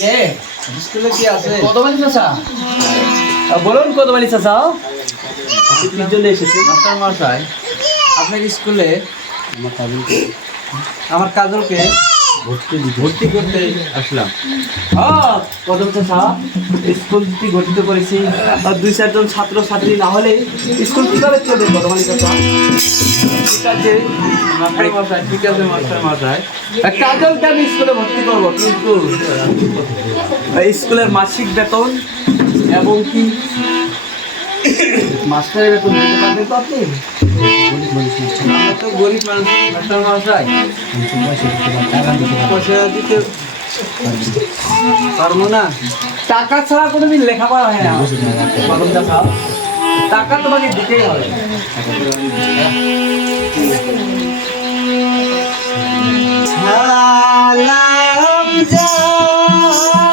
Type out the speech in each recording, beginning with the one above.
কে স্কুলে কি আছে? কতবালি চাচা বলুন কতবালি চাচা আপনি তিনজন এসেছেন মাস্টার মশাই, আপনার স্কুলে আমার কাজলকে ভর্তি করতে আসলাম। হ্যাঁ কদম চাচা স্কুল গঠিত করেছি আর 2-4 জন ছাত্র ছাত্রী না হলে স্কুল কিভাবে চলবে কতবালি চাচা ঠিক আছে মাস্টার মশাই, ঠিক আছে মাস্টার মশাই। কাজলকে আমি স্কুলে ভর্তি করবো কিন্তু স্কুলের মাসিক বেতন এবং কি মাস্টারের বেতন দিতে পারবেন তো আপনি আমরা তো গরিব মানুষ মাস্টার মশাই, পয়সা দিতে পারবো না। টাকা ছাড়া কোনোদিন লেখাপড়া হয় না কদম চাচা টাকা তোমাকে দিতেই হবে সালাম জানাই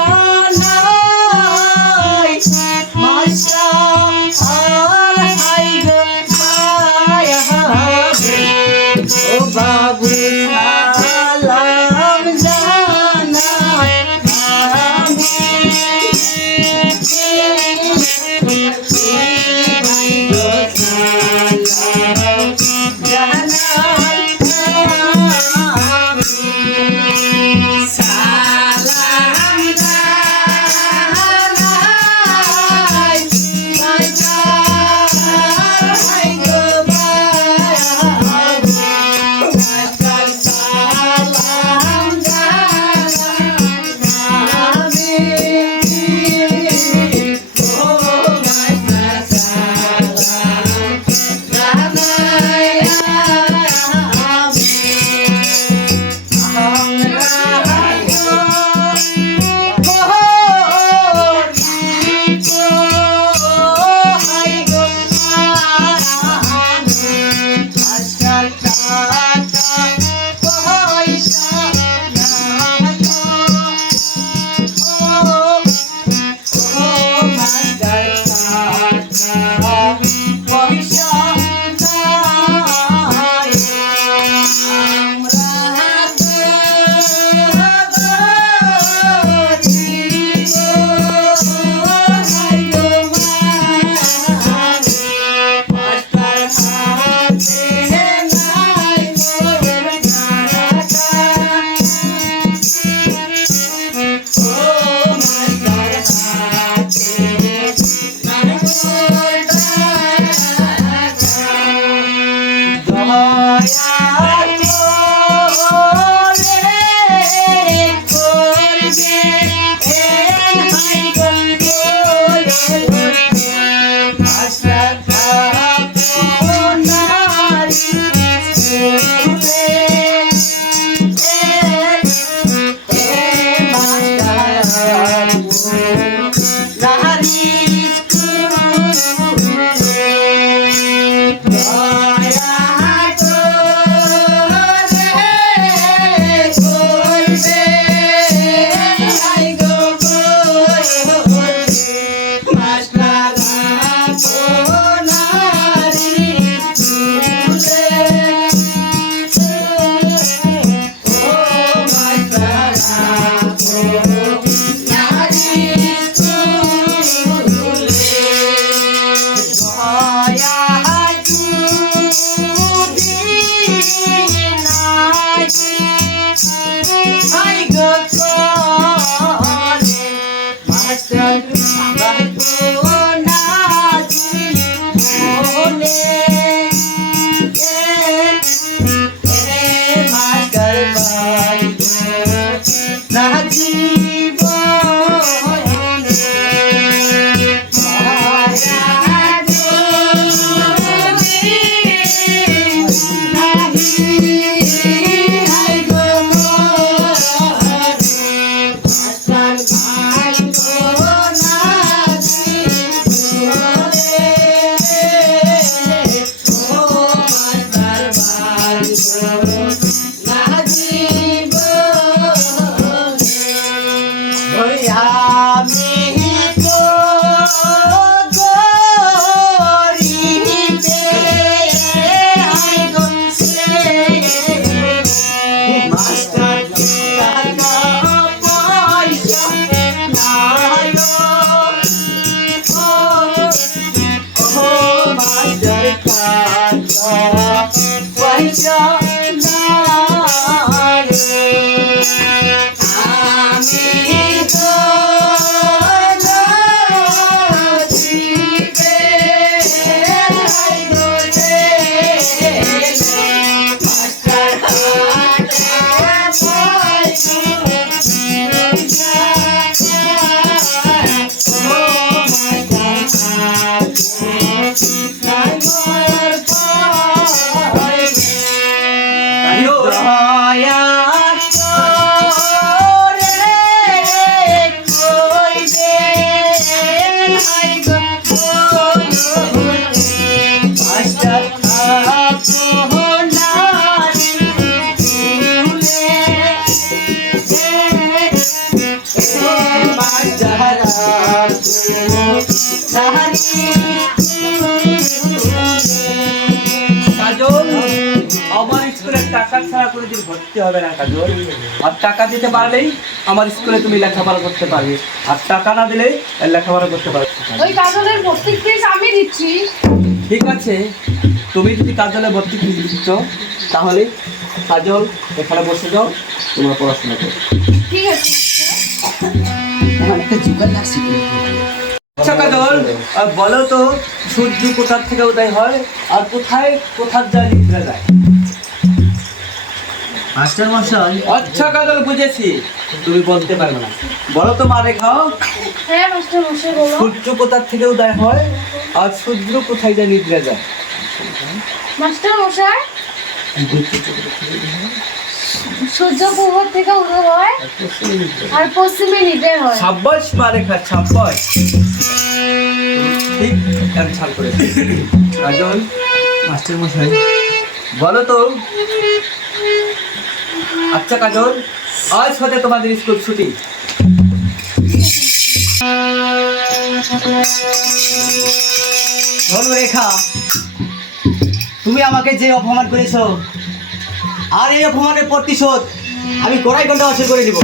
মাশাআল্লাহ হাই গো মায়াবে ও বাবু সালাম জানাই আমি গো সালাম জানাই সালাম জানাই মাশাআল্লাহ গো বাবু মাশাআল্লাহ সালাম জানাই আমি ও মাশাআল্লাহ জানাই আমরা হবে না কাজল। আর টাকা দিতে পারলেই আমার স্কুলে তুমি লেখাপড়া করতে পারবে, আর টাকা না দিলেই লেখাপড়া করতে পারবে না। ওই কাজলের প্রত্যেক ফিস আমি দিচ্ছি। ঠিক আছে, তুমি যদি কাজলে ভর্তি দিচ্ছ তাহলে কাজল এখানে বসে যাও, তোমরা পড়াশোনা করো। ঠিক আছে। আমার একটা জোগাড় লাগছে। আচ্ছা কাজল, বলো তো সূর্য কোথার থেকে উদয় হয় আর কোথার যায় নিদ্রা যায়? মাস্টার মশাই, আচ্ছা কাজল, বুঝেছি, তুমি বলতে পারবে না। বলো তো মা রেখাও, হ্যাঁ মাস্টার মশাই বলো। সূর্য কোথার থেকে উদয় হয় আর সূর্য কোথায় যায় নিদ্রা যায়? মাস্টার মশাই, সূর্য পূর্ব থেকে উদয় হয় আর পশ্চিমে নিদ্রা হয়। সাব্বাস মা রেখা, সাব্বাস, ঠিক অ্যান্সার করেছে। কাজল, মাস্টার মশাই, বলো তো। আচ্ছা কাজল, আজ হতে তোমাদের স্কুল ছুটি। শোনো রেখা, তুমি আমাকে যে অপমান করেছো, আর এই অপমানের প্রতিশোধ আমি কড়াই ঘন্টা অসর করে দিব।